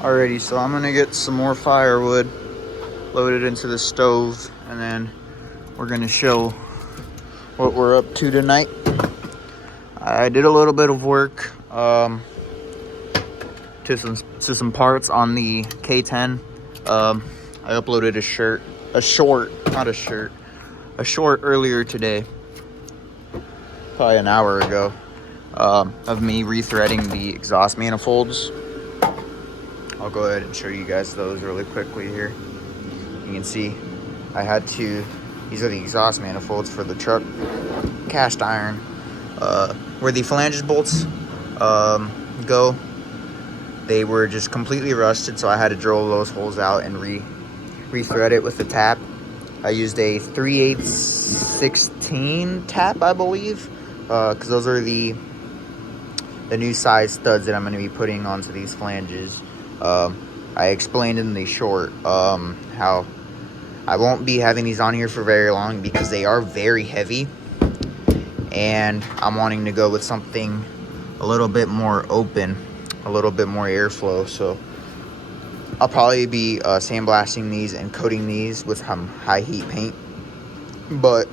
Alrighty, so I'm gonna get some more firewood loaded into the stove, and then we're gonna show what we're up to tonight. I did a little bit of work to some parts on the K10. I uploaded a short earlier today, probably an hour ago, of me rethreading the exhaust manifolds. I'll go ahead and show you guys those really quickly here. You can see these are the exhaust manifolds for the truck, cast iron. Where the flanges bolts go, they were just completely rusted, so I had to drill those holes out and rethread it with the tap. I used a 3/8/16 tap, I believe, because those are the new size studs that I'm going to be putting onto these flanges. I explained in the short how I won't be having these on here for very long because they are very heavy, and I'm wanting to go with something a little bit more open, a little bit more airflow. So I'll probably be sandblasting these and coating these with some high heat paint, but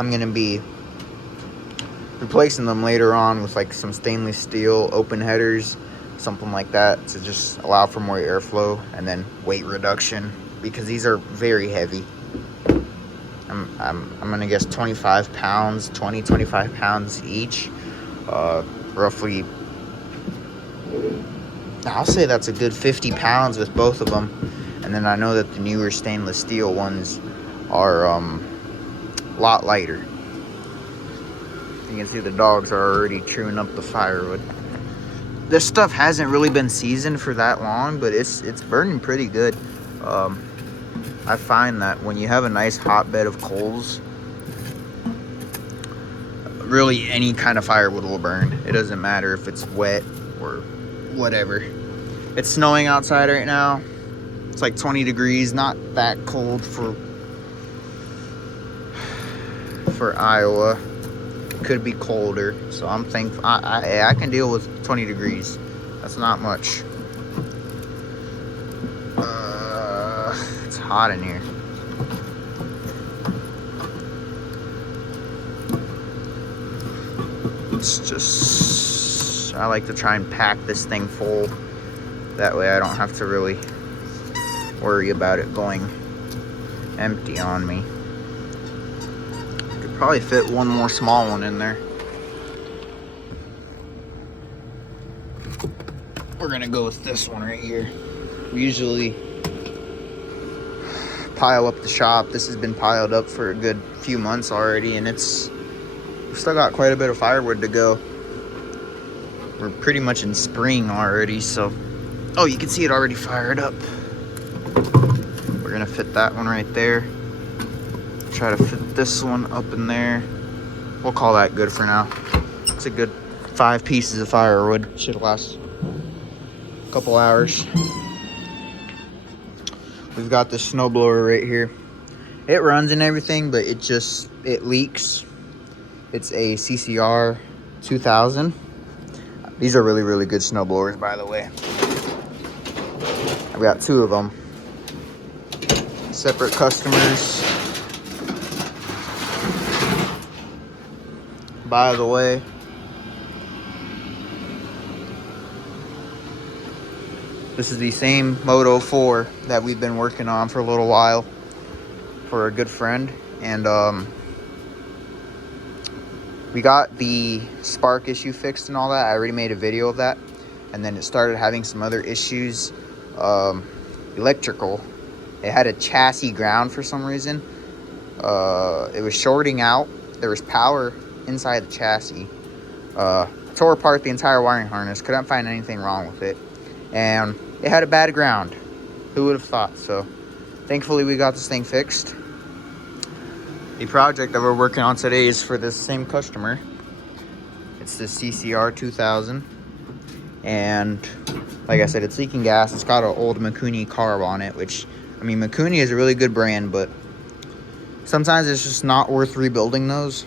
I'm gonna be replacing them later on with like some stainless steel open headers, something like that, to just allow for more airflow and then weight reduction, because these are very heavy. I'm gonna guess 25 pounds each, roughly. I'll say that's a good 50 pounds with both of them. And then I know that the newer stainless steel ones are a lot lighter. You can see the dogs are already chewing up the firewood. This stuff hasn't really been seasoned for that long, but it's burning pretty good. I find that when you have a nice hotbed of coals, really any kind of firewood will burn. It doesn't matter if it's wet or whatever. It's snowing outside right now. It's like 20 degrees, not that cold for Iowa. Could be colder, so I'm thankful. I can deal with 20 degrees. That's not much. It's hot in here. It's just, I like to try and pack this thing full. That way I don't have to really worry about it going empty on me. Could probably fit one more small one in there. We're gonna go with this one right here. We usually pile up the shop. This has been piled up for a good few months already, and we've still got quite a bit of firewood to go. We're pretty much in spring already, so you can see it already fired up. We're gonna fit that one right there. Try to fit this one up in there. We'll call that good for now. It's a good 5 pieces of firewood. Should last a couple hours. We've got the snowblower right here. It runs and everything, but it leaks. It's a CCR 2000. These are really, really good snowblowers, by the way. I've got 2 of them. Separate customers. By the way, this is the same Moto 4 that we've been working on for a little while for a good friend. And we got the spark issue fixed and all that. I already made a video of that. And then it started having some other issues. Electrical. It had a chassis ground for some reason. It was shorting out. There was power inside the chassis. Tore apart the entire wiring harness. Couldn't find anything wrong with it. And it had a bad ground. Who would have thought? So thankfully we got this thing fixed. The project that we're working on today is for this same customer. It's the CCR 2000. And like I said, it's leaking gas. It's got an old Mikuni carb on it, which, I mean, Mikuni is a really good brand, but sometimes it's just not worth rebuilding those.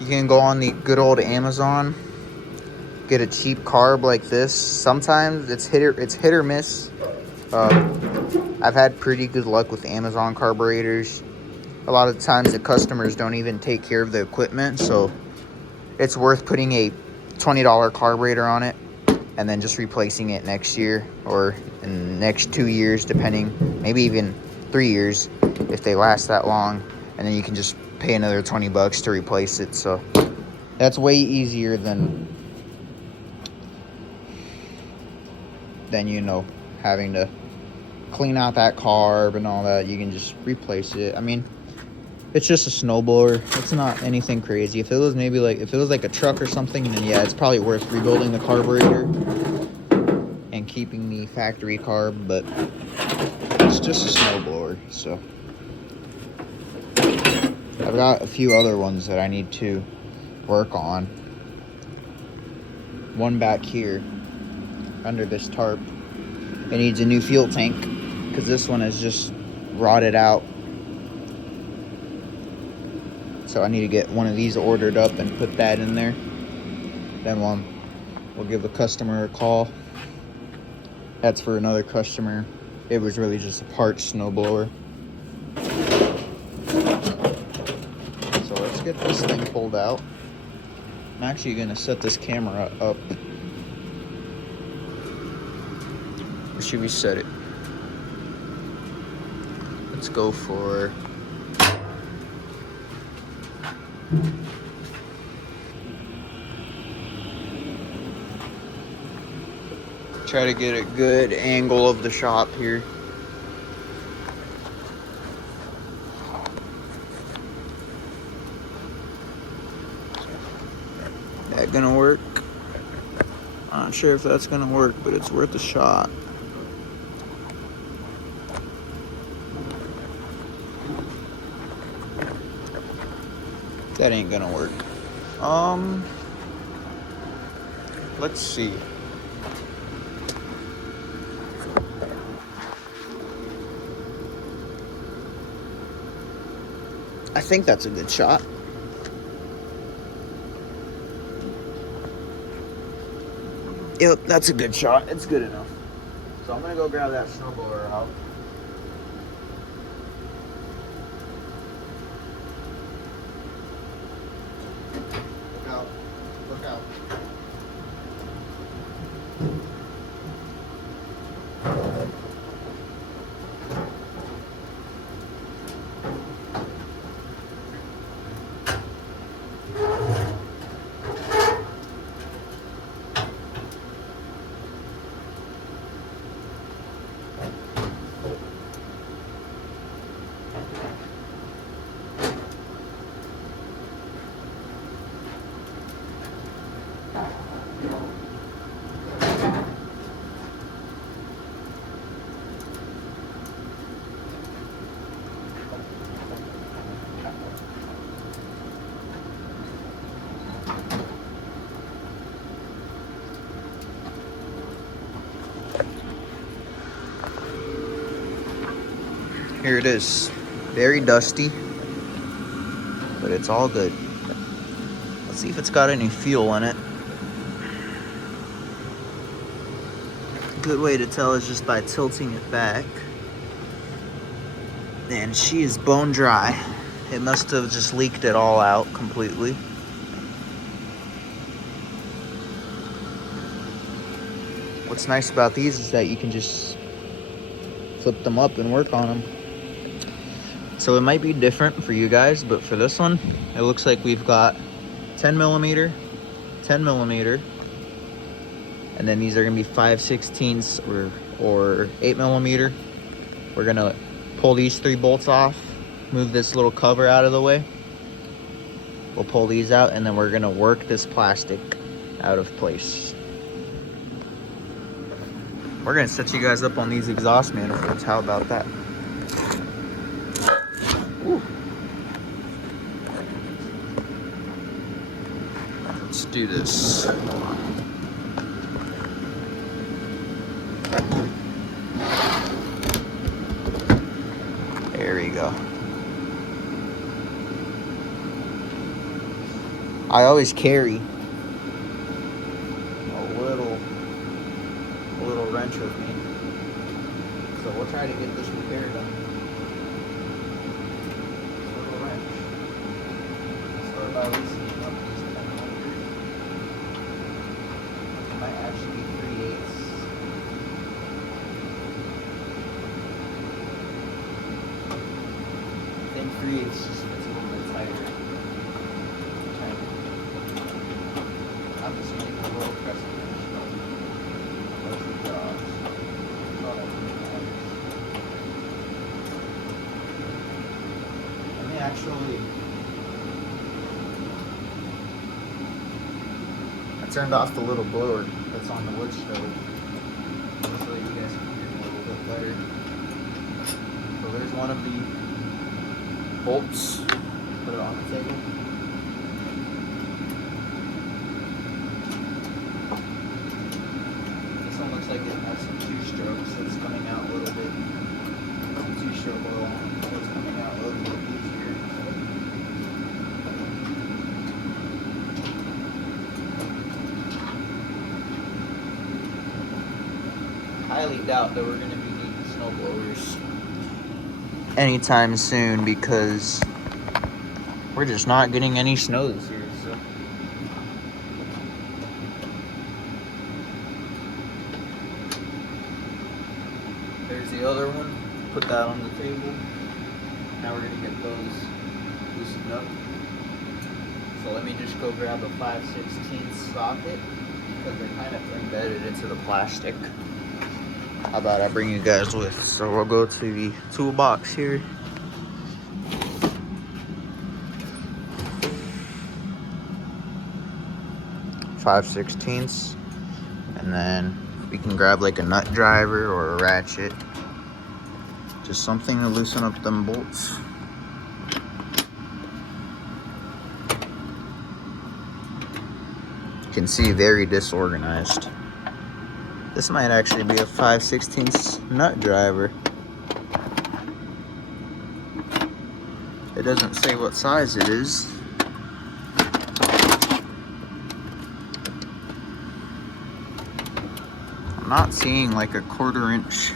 You can go on the good old Amazon get a cheap carb like this. Sometimes it's hit or miss. I've had pretty good luck with Amazon carburetors. A lot of times the customers don't even take care of the equipment, so it's worth putting a $20 carburetor on it and then just replacing it next year or in the next 2 years, depending, maybe even 3 years if they last that long, and then you can just pay another 20 bucks to replace it. So that's way easier than you know, having to clean out that carb and all that. You can just replace it. I mean, it's just a snowblower. It's not anything crazy. If it was maybe like, if it was like a truck or something, then yeah, it's probably worth rebuilding the carburetor and keeping the factory carb, but it's just a snowblower. So I've got a few other ones that I need to work on. One back here under this tarp. It needs a new fuel tank because this one is just rotted out. So I need to get one of these ordered up and put that in there. Then we'll give the customer a call. That's for another customer. It was really just a parts snowblower. So let's get this thing pulled out. I'm actually gonna set this camera up. Or should we set it? Let's go for try to get a good angle of the shop here. That gonna work? I'm not sure if that's gonna work, but it's worth a shot. That ain't gonna work. Let's see. I think that's a good shot. Yep, that's a good shot. It's good enough. So I'm gonna go grab that snowblower out. Look out. Look out. Here it is. Very dusty, but it's all good. Let's see if it's got any fuel in it. Good way to tell is just by tilting it back. And she is bone dry. It must have just leaked it all out completely. What's nice about these is that you can just flip them up and work on them. So it might be different for you guys, but for this one, it looks like we've got 10 millimeter, 10 millimeter, and then these are gonna be 5/16 or 8 millimeter. We're gonna pull these 3 bolts off, move this little cover out of the way. We'll pull these out, and then we're gonna work this plastic out of place. We're gonna set you guys up on these exhaust manifolds. How about that? Ooh. Let's do this. There we go. I always carry wrench with me. So we'll try to get this repair done. Little wrench. Start by loosening up these 10 motors. It might actually be 3/8. I think 3/8 just fits a little bit tighter. I'm just making a little crescent wrench. Those are the jobs. Let me actually. I turned off the little blower that's on the wood stove. So you guys can hear me a little bit better. So there's one of the bolts. Put it on the table. This one looks like it has some 2 strokes, so it's coming out a little bit. 2-stroke oil, so it's coming out a little bit easier. Highly doubt that we're going to be needing snow blowers anytime soon because we're just not getting any snow this year. So there's the other one. Put that on the table. Now we're going to get those loosened up. So let me just go grab a 5/16 socket because they're kind of embedded into the plastic. How about I bring you guys with? So we'll go to the toolbox here. .5/16, and then we can grab like a nut driver or a ratchet. Just something to loosen up them bolts. You can see very disorganized. This might actually be a 5/16 nut driver. It doesn't say what size it is. I'm not seeing like a 1/4 inch.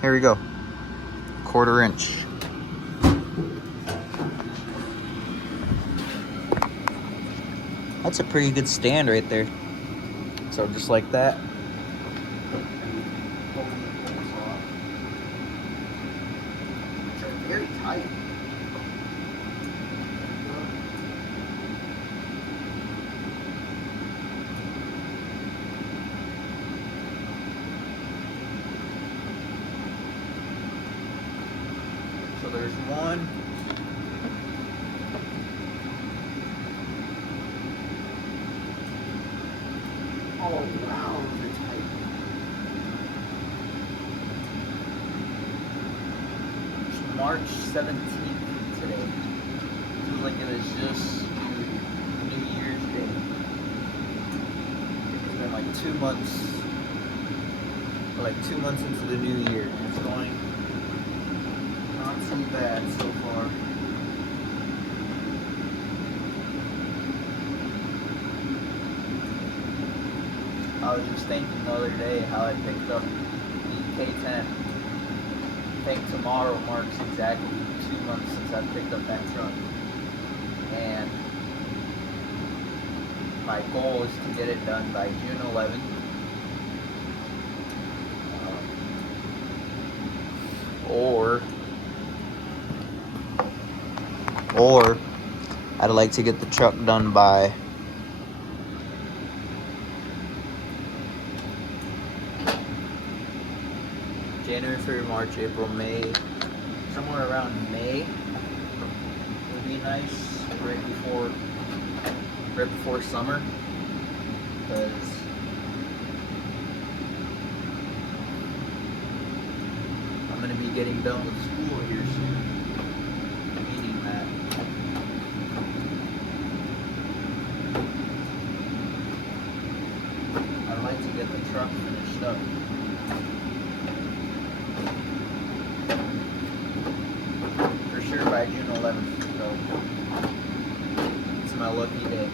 Here we go. 1/4 inch. That's a pretty good stand right there. So just like that. They're very tight. So there's one. Oh wow, they're tight. It's March 17th today. Feels like it was just New Year's Day. It's been like 2 months. Like 2 months into the new year. And it's going not too bad so far. I was just thinking the other day how I picked up the K10. I think tomorrow marks exactly 2 months since I picked up that truck. And my goal is to get it done by June 11th. Or I'd like to get the truck done by January, February, March, April, May. Somewhere around May would be nice, right before summer, because I'm going to be getting done with school here soon. Meaning that I'd like to get the truck finished up. For sure by June 11th, so it's my lucky day.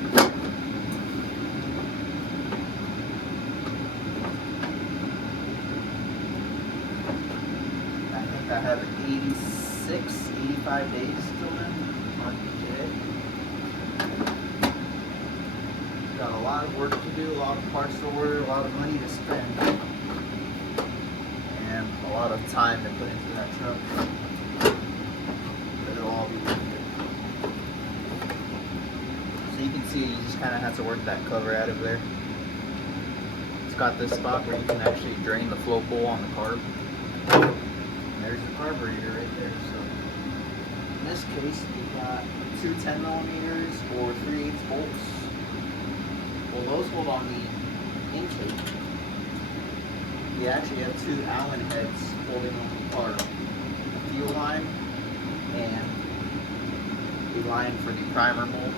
I have 86, 85 days till then on EJ. Got a lot of work to do, a lot of parts to order, a lot of money to spend, and a lot of time to put into that truck. But it'll all be worth it. So you can see you just kind of have to work that cover out of there. It's got this spot where you can actually drain the flow pool on the carb. And there's the carburetor right there. So in this case, we got two 10mm or 3/8 bolts. Well, those hold on the intake. We actually have two Allen heads holding on the carb. A fuel line and a line for the primer bolt.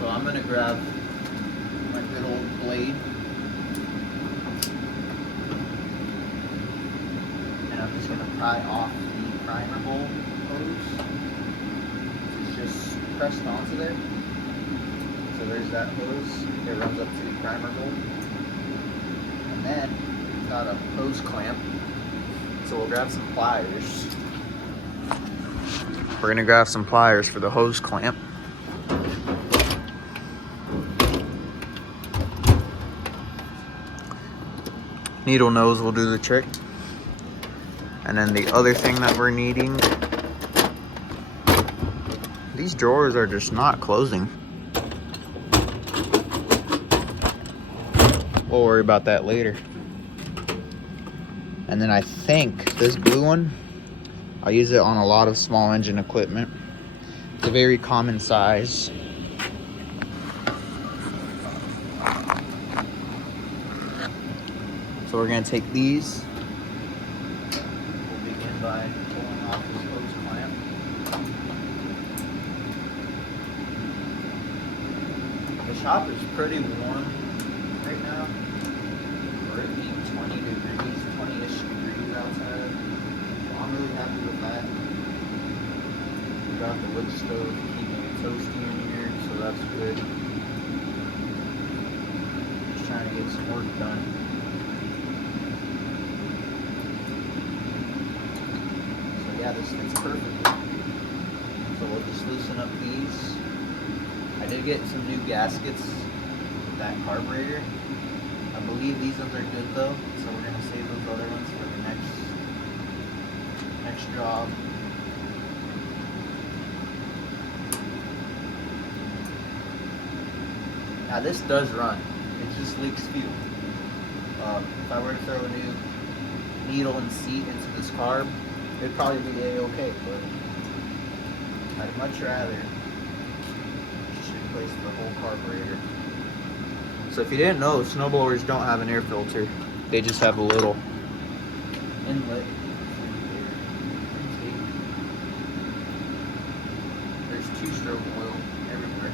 So I'm gonna grab my good old blade and I'm just gonna pry off the primer bolt hose. It's just pressed onto there. So there's that hose. It runs up to the primer bolt. And then we've got a hose clamp. So we'll grab some pliers. We're gonna grab some pliers for the hose clamp. Needle nose will do the trick. And then the other thing that we're needing, these drawers are just not closing. We'll worry about that later. And then I think this blue one, I use it on a lot of small engine equipment. It's a very common size. So we're gonna take these. We'll begin by pulling off this hose clamp. The shop is pretty warm right now. We're at 20 degrees, 20-ish degrees outside. So I'm really happy with that. We got the wood stove keeping it toasty in here, so that's good. Just trying to get some work done. Yeah, this fits perfectly. So we'll just loosen up these. I did get some new gaskets with that carburetor. I believe these ones are good though, so we're gonna save those other ones for the next job. Now this does run. It just leaks fuel. If I were to throw a new needle and seat into this carb, it'd probably be A-okay, but I'd much rather just replace the whole carburetor. So if you didn't know, snowblowers don't have an air filter. They just have a little inlet. There's two-stroke oil everywhere.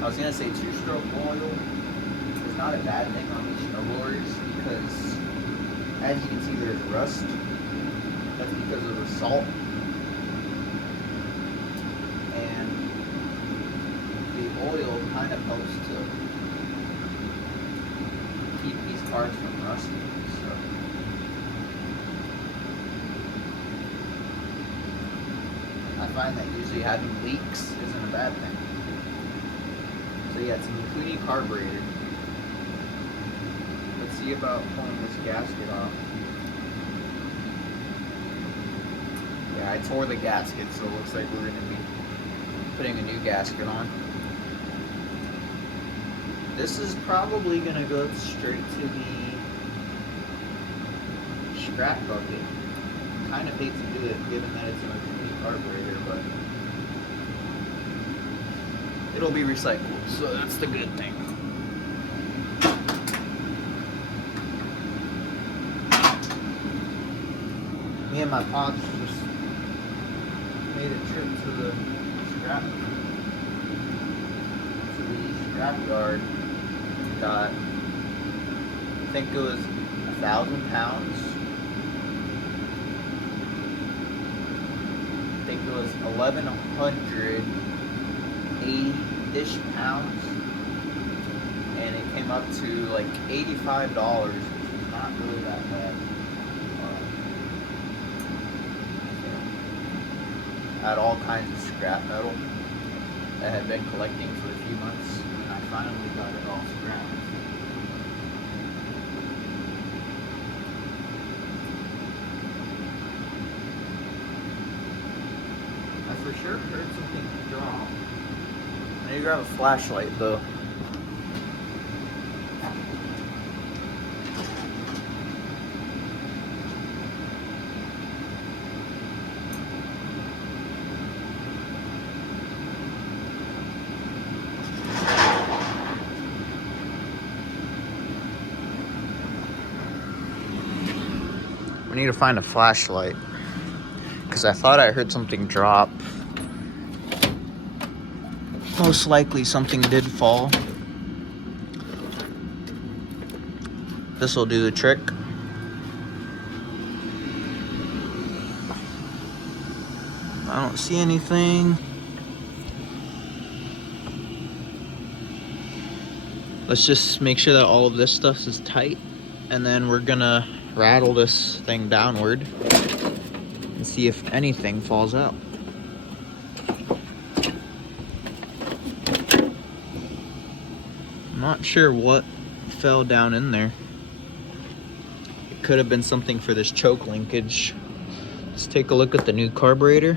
I was gonna say two-stroke oil is not a bad thing on these snowblowers because, as you can see, there's rust. That's because of the salt. And the oil kind of helps to keep these parts from rusting. So I find that usually having leaks isn't a bad thing. So yeah, it's a Mikuni carburetor. Let's see about pulling this gasket off. Yeah, I tore the gasket, so it looks like we're going to be putting a new gasket on. This is probably going to go straight to the scrap bucket. I kind of hate to do it given that it's a Mikuni carburetor, but it'll be recycled, so that's the good thing. Me and my pops just made a trip to the scrap yard. Got, I think it was a 1,000 pounds. I think it was 1,180-ish pounds. And it came up to like $85, which is not really that bad. I had all kinds of scrap metal that had been collecting for a few months, and I finally got it all scrapped. I for sure heard something drop. I need to grab a flashlight though. We need to find a flashlight because I thought I heard something drop. Most likely something did fall. This will do the trick. I don't see anything. Let's just make sure that all of this stuff is tight, and then we're gonna rattle this thing downward and see if anything falls out. I'm not sure what fell down in there. It could have been something for this choke linkage. Let's take a look at the new carburetor.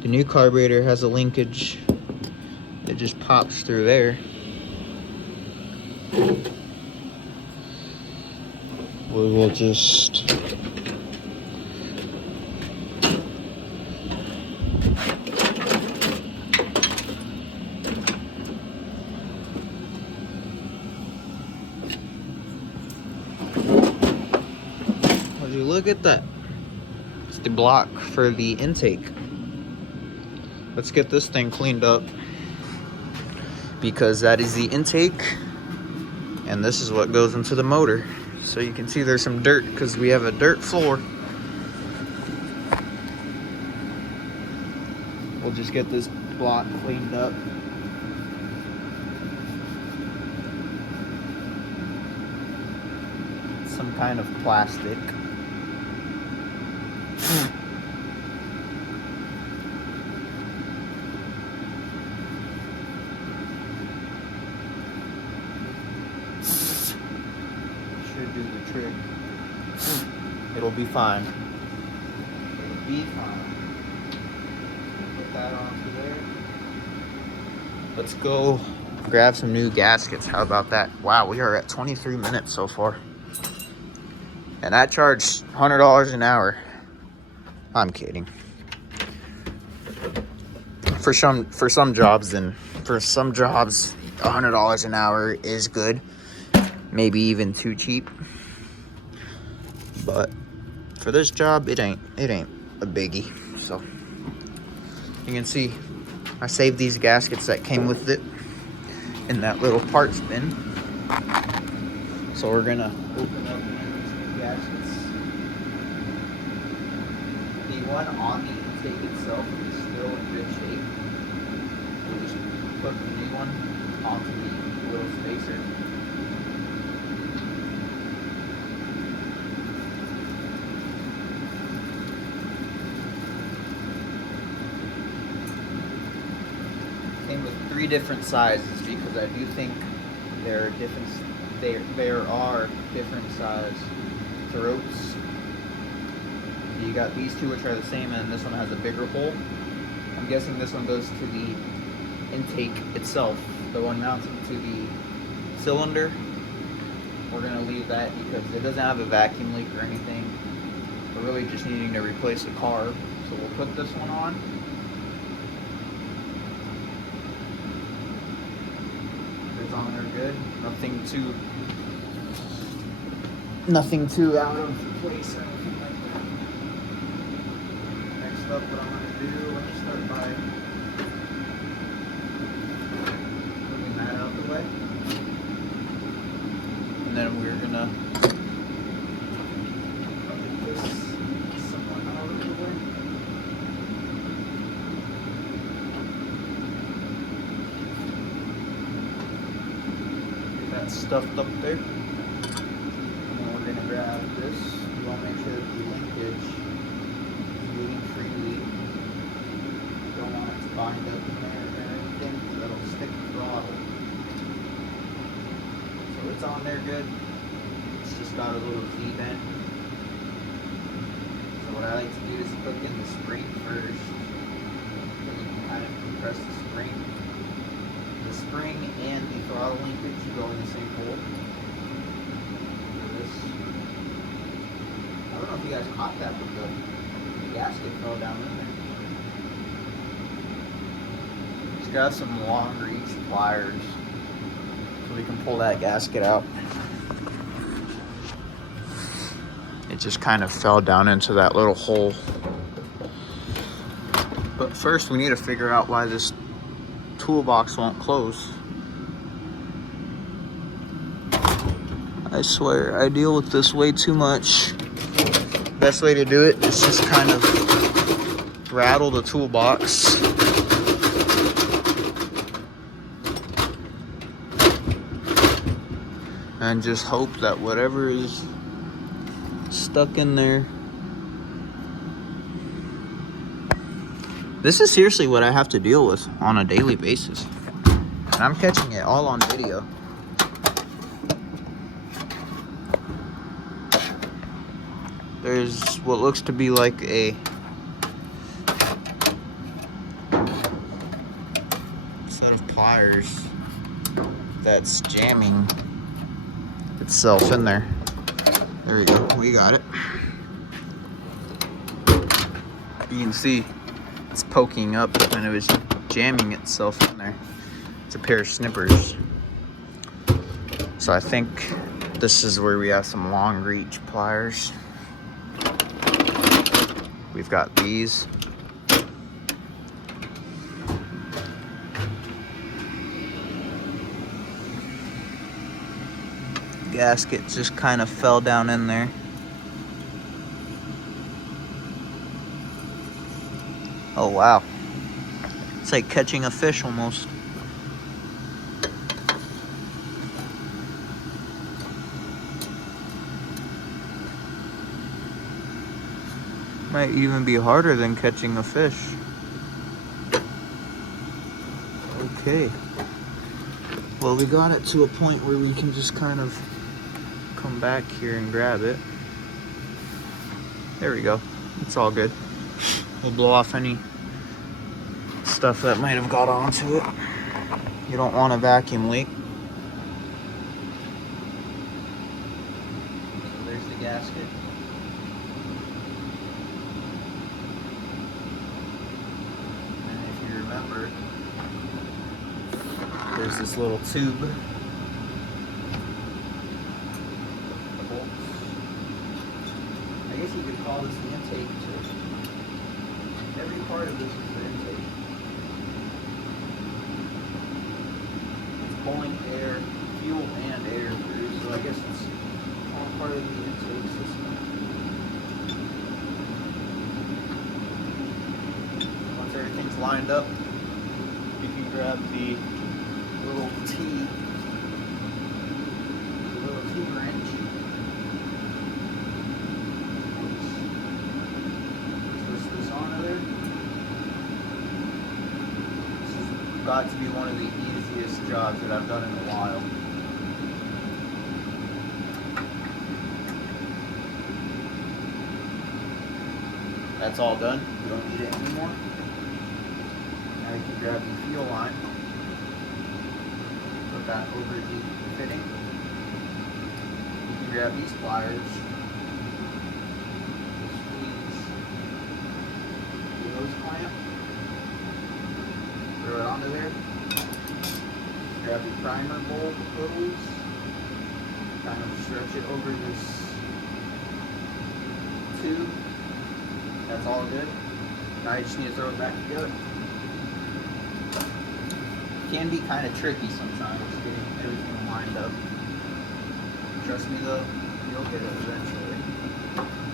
The new carburetor has a linkage that just pops through there. We will just would you look at that? It's the block for the intake. Let's get this thing cleaned up because that is the intake and this is what goes into the motor. So you can see there's some dirt because we have a dirt floor. We'll just get this block cleaned up. Some kind of plastic. Should do the trick. It'll be fine. It'll be fine. Put that onto there. Let's go grab some new gaskets. How about that? Wow, we are at 23 minutes so far. And I charge $100 an hour. I'm kidding. For some jobs, and for some jobs, $100 an hour is good. Maybe even too cheap. But for this job, it ain't a biggie. So you can see I saved these gaskets that came with it in that little parts bin. So we're gonna open up these gaskets. The one on the intake itself is still in good shape. We'll just put the new one onto the little spacer. Came with 3 different sizes because I do think there are different size throats. You got these two which are the same, and this one has a bigger hole. I'm guessing this one goes to the intake itself, the one mounted to the cylinder. We're gonna leave that because it doesn't have a vacuum leak or anything. We're really just needing to replace the carb, so we'll put this one on. It's on there good. Nothing too out of place or anything like that. Next up, what I'm gonna do, let me start by moving that out of the way. And then we're gonna gonna get this somewhat out of the way. Get that stuffed up there. And then we're gonna grab this. You want to make sure that the linkage is moving freely. Don't want it to bind up in there or anything, because that'll stick the throttle. So it's on there good. It's just got a little Z-bend. So what I like to do is hook in the spring first. Then you can kind of compress the spring. The spring and the throttle linkage go in the same hole. This. I don't know if you guys caught that, but the gasket fell down in there. It's got some long reach pliers, so we can pull that gasket out. It just kind of fell down into that little hole. But first we need to figure out why this toolbox won't close. I swear, I deal with this way too much. Best way to do it is just kind of rattle the toolbox. And just hope that whatever is stuck in there. This is seriously what I have to deal with on a daily basis. And I'm catching it all on video. There's what looks to be like a set of pliers that's jamming itself in there. There we go, we got it. You can see it's poking up and it was jamming itself in there. It's a pair of snippers. So I think this is where we have some long reach pliers. We've got these. Gasket just kind of fell down in there. Oh wow. It's like catching a fish almost. Might even be harder than catching a fish. Okay. Well, we got it to a point where we can just kind of come back here and grab it. There we go. It's all good. We'll blow off any stuff that might have got onto it. You don't want a vacuum leak. So there's the gasket. And if you remember, there's this little tube. The bolts. I guess you could call this the intake too. Every part of this is the intake. It's pulling air, fuel and air through, so I guess it's all part of the intake system. Once everything's lined up, you can grab the little T wrench. Twist this onto there. This has got to be one of the easiest jobs that I've done in a while. That's all done. You don't need it anymore. Now you can grab the fuel line. Put that over the fitting. You can grab these pliers. Squeeze the hose clamp. Throw it onto there. Grab the primer bowl hose. Kind of stretch it over this tube. That's all good. Now you just need to throw it back together. Can be kind of tricky sometimes getting everything lined up. Trust me though, you'll get it eventually.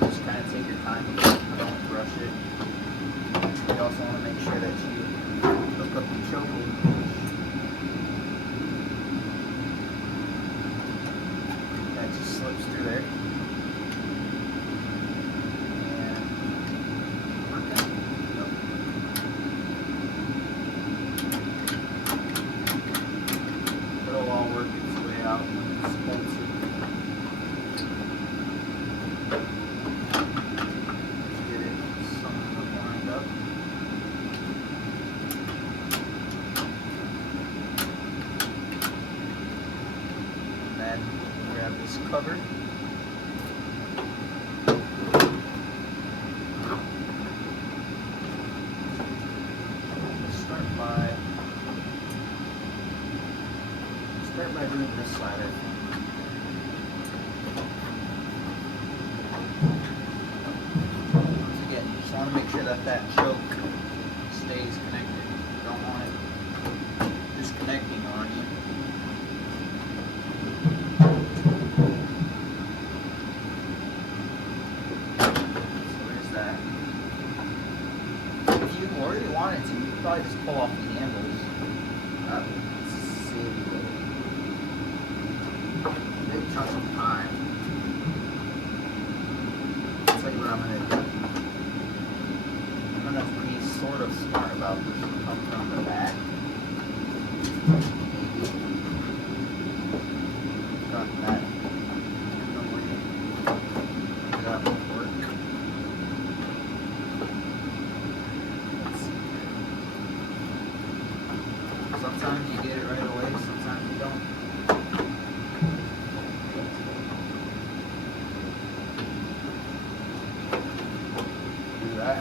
Just kind of take your time with it. Don't rush it. You also want to make sure that you hook up your choke lead. That just slips through there. And working. Nope. It'll all work its way out when it's supposed to. Then grab this cover. Start by doing this side, I think. Once again, you just want to make sure that that choke stays connected. You don't want it disconnecting on you. If you really wanted to, you could probably just pull off the handles. That would save you a big chunk of time. I'll tell you what I'm going to do. I'm going to be sort of smart about this. Come from the back. Maybe. Got that. That won't work. Sometimes you get it right away, sometimes you don't. Do that.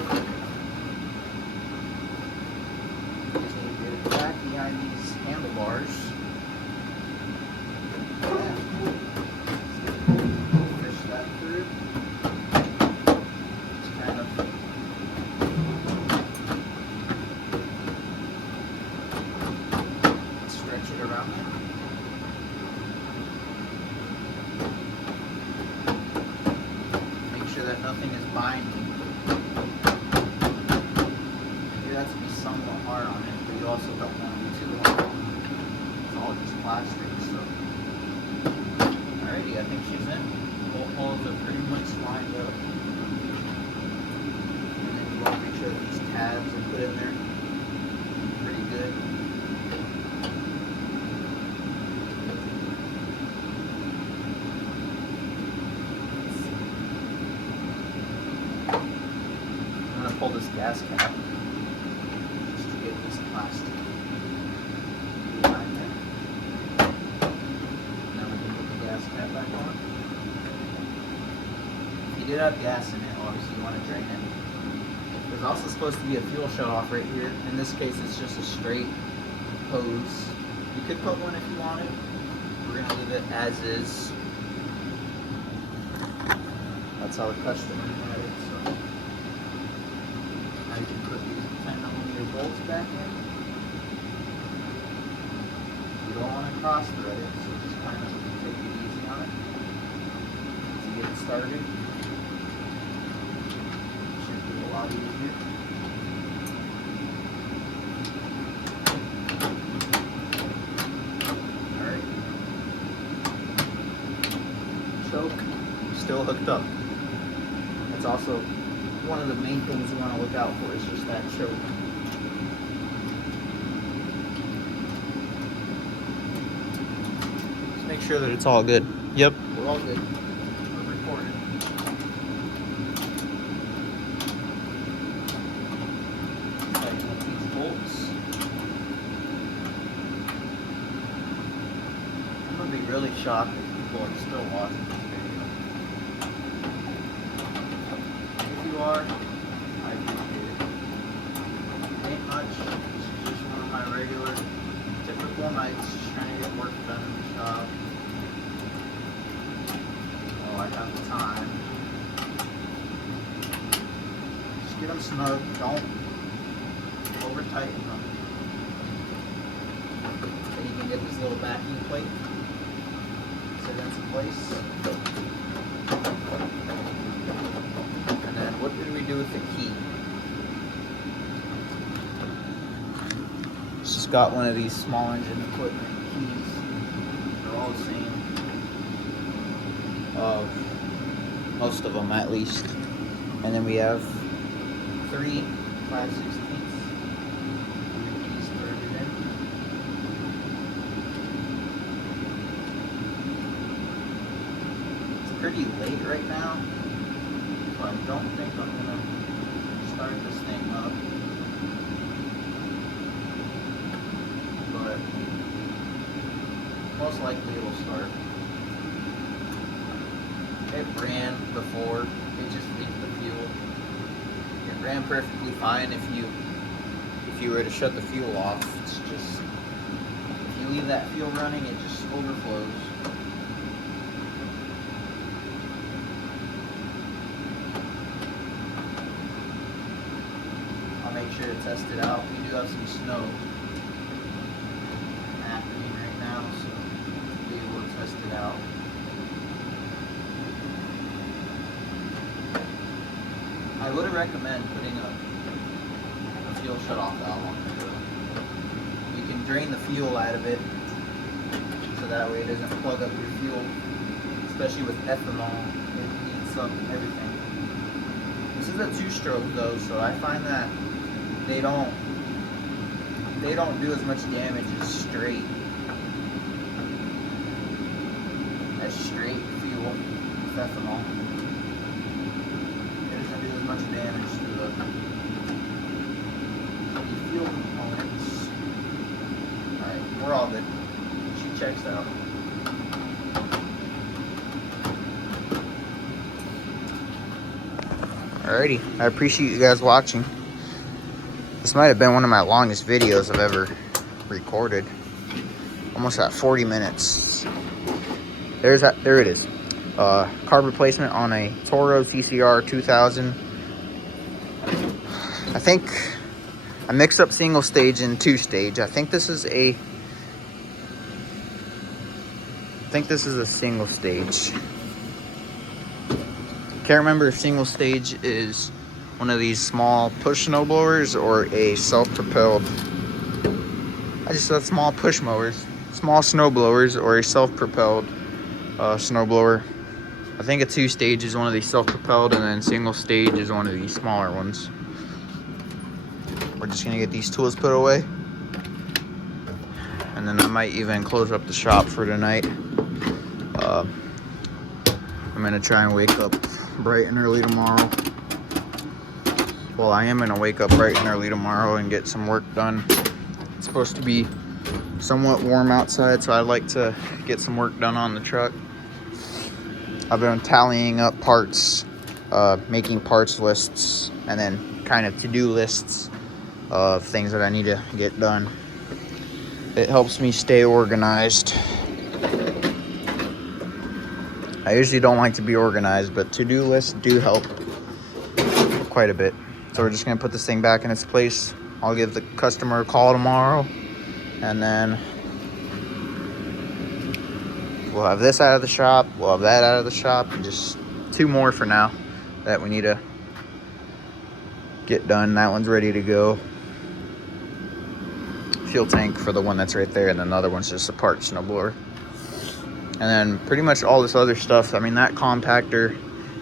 You just need to get it back behind these handlebars. Fish that through. Just kind of stretch it around there. Make sure that nothing is binding. You have to be somewhat hard on it, but you also don't want to be too hard. It's all just plastic, so. Alrighty, I think she's in. Both holes are pretty much lined up. And then you want to make sure that these tabs are put in there pretty good. I'm going to pull this gas cap just to get this plastic behind there. Now we can put the gas cap back on. If you did have gas in it, obviously you want to drain it. There's also supposed to be a fuel shutoff right here. In this case, it's just a straight hose. You could put one if you wanted. We're going to leave it as is. That's how the customer had it. So now you can put these 10mm bolts back in. You don't want to cross thread it, so just kind of take it easy on it to get it started. Should be a lot easier. Alright. Choke still hooked up. That's also one of the main things you want to look out for, is just that choke. Just make sure that it's all good. Yep. We're all good. We're recording. Tighten up these bolts. I'm going to be really shocked if people are still watching this video. If you are, I appreciate it. Ain't much. This is just one of my regular, typical nights, just trying to get work done in the shop. While I have the time. Just get them snug. Don't over tighten them. Then you can get this little backing plate. So that's place. And then what did we do with the key? It's just got one of these small engine equipment keys. They're all the same. Most of them at least. And then we have 3 5/16 keys threaded in. It's pretty late right now, so I don't think I'm gonna start this thing up. But most likely it'll start. It ran before, it just leaked the fuel. It ran perfectly fine if you were to shut the fuel off. It's just, if you leave that fuel running, it just overflows. I'll make sure to test it out. We do have some snow happening right now, so we'll be able to test it out. I would recommend putting a fuel shutoff valve on it. You can drain the fuel out of it, so that way it doesn't plug up your fuel, especially with ethanol. It eats up everything. This is a 2-stroke though, so I find that they don't do as much damage as straight fuel with ethanol. Much damage to the fuel components. Alright, we're all good. She checks out. Alrighty, I appreciate you guys watching. This might have been one of my longest videos I've ever recorded. Almost at 40 minutes. There it is. Carb replacement on a Toro TCR 2000. I think I mixed up single stage and 2-stage. I think this is a single stage. Can't remember if single stage is one of these small push snow blowers or a self-propelled. I just said small push mowers, small snow blowers, or a self-propelled snow blower. I think a 2-stage is one of these self-propelled, and then single stage is one of these smaller ones. We're just gonna get these tools put away, and then I might even close up the shop for tonight. I'm gonna try and wake up bright and early tomorrow. Well, I am gonna wake up bright and early tomorrow and get some work done. It's supposed to be somewhat warm outside, so I'd like to get some work done on the truck. I've been tallying up parts, making parts lists, and then kind of to-do lists of things that I need to get done. It helps me stay organized. I usually don't like to be organized, but to-do lists do help quite a bit. So we're just gonna put this thing back in its place. I'll give the customer a call tomorrow, and then we'll have this out of the shop, we'll have that out of the shop, and just 2 more for now that we need to get done. That one's ready to go. Fuel tank for the one that's right there, and then the other one's just a part snowblower. And then pretty much all this other stuff, I mean, that compactor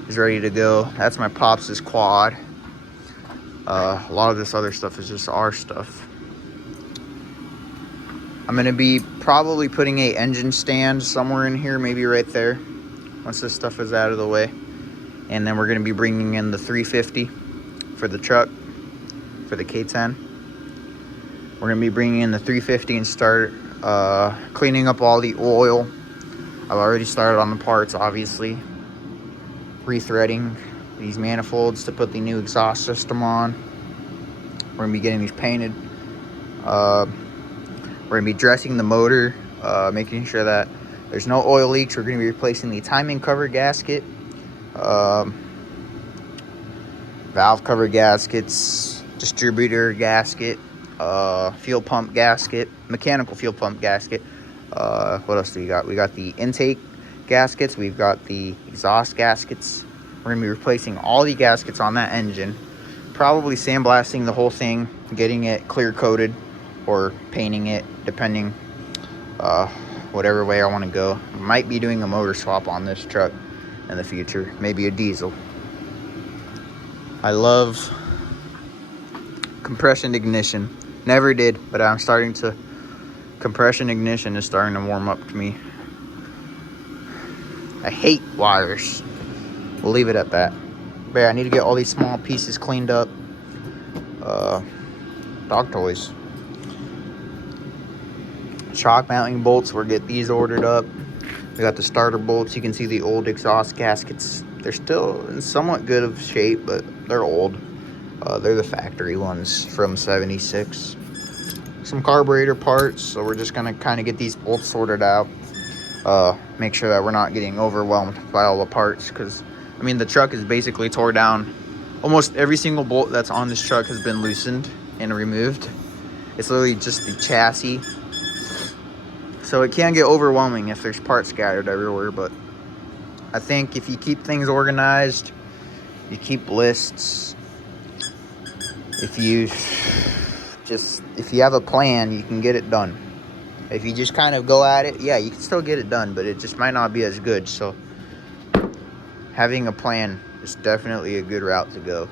is ready to go. That's my Pops' quad. A lot of this other stuff is just our stuff. I'm gonna be probably putting a engine stand somewhere in here, maybe right there, once this stuff is out of the way. And then we're gonna be bringing in the 350 for the truck, for the K10. We're gonna be bringing in the 350 and start cleaning up all the oil. I've already started on the parts, obviously. Rethreading these manifolds to put the new exhaust system on. We're gonna be getting these painted. We're gonna be dressing the motor, making sure that there's no oil leaks. We're gonna be replacing the timing cover gasket, valve cover gaskets, distributor gasket, fuel pump gasket, mechanical fuel pump gasket. What else do we got? We got the intake gaskets. We've got the exhaust gaskets. We're going to be replacing all the gaskets on that engine. Probably sandblasting the whole thing, getting it clear coated or painting it, depending whatever way I want to go. Might be doing a motor swap on this truck in the future, maybe a diesel. I love compression ignition. Never did, but I'm starting to. Compression ignition is starting to warm up to me. I hate wires. We'll leave it at that. But yeah, I need to get all these small pieces cleaned up. Dog toys. Shock mounting bolts, we'll get these ordered up. We got the starter bolts. You can see the old exhaust gaskets. They're still in somewhat good of shape, but they're old. They're the factory ones from 76. Some carburetor parts, so we're just gonna kind of get these bolts sorted out. Make sure that we're not getting overwhelmed by all the parts, because I mean the truck is basically tore down. Almost every single bolt that's on this truck has been loosened and removed. It's literally just the chassis. So it can get overwhelming if there's parts scattered everywhere, but I think if you keep things organized, you keep lists, if you have a plan, you can get it done. If you just kind of go at it, yeah, you can still get it done, but it just might not be as good. So having a plan is definitely a good route to go.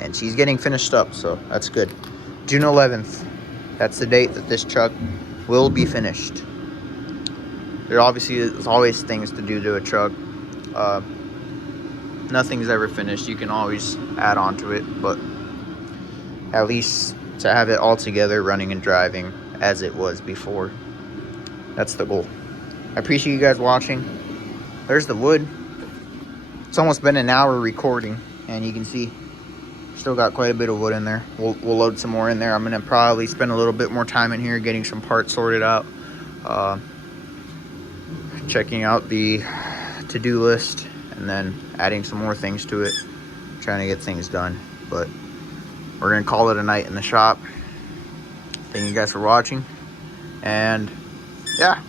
And she's getting finished up, so that's good. June 11th. That's the date that this truck will be finished. There obviously is always things to do to a truck. Nothing's ever finished. You can always add on to it, but at least to have it all together, running and driving as it was before. That's the goal. I appreciate you guys watching. There's the wood. It's almost been an hour recording, and you can see still got quite a bit of wood in there. We'll load some more in there. I'm gonna probably spend a little bit more time in here getting some parts sorted out, checking out the to-do list, and then adding some more things to it, trying to get things done. But we're gonna call it a night in the shop. Thank you guys for watching, and yeah,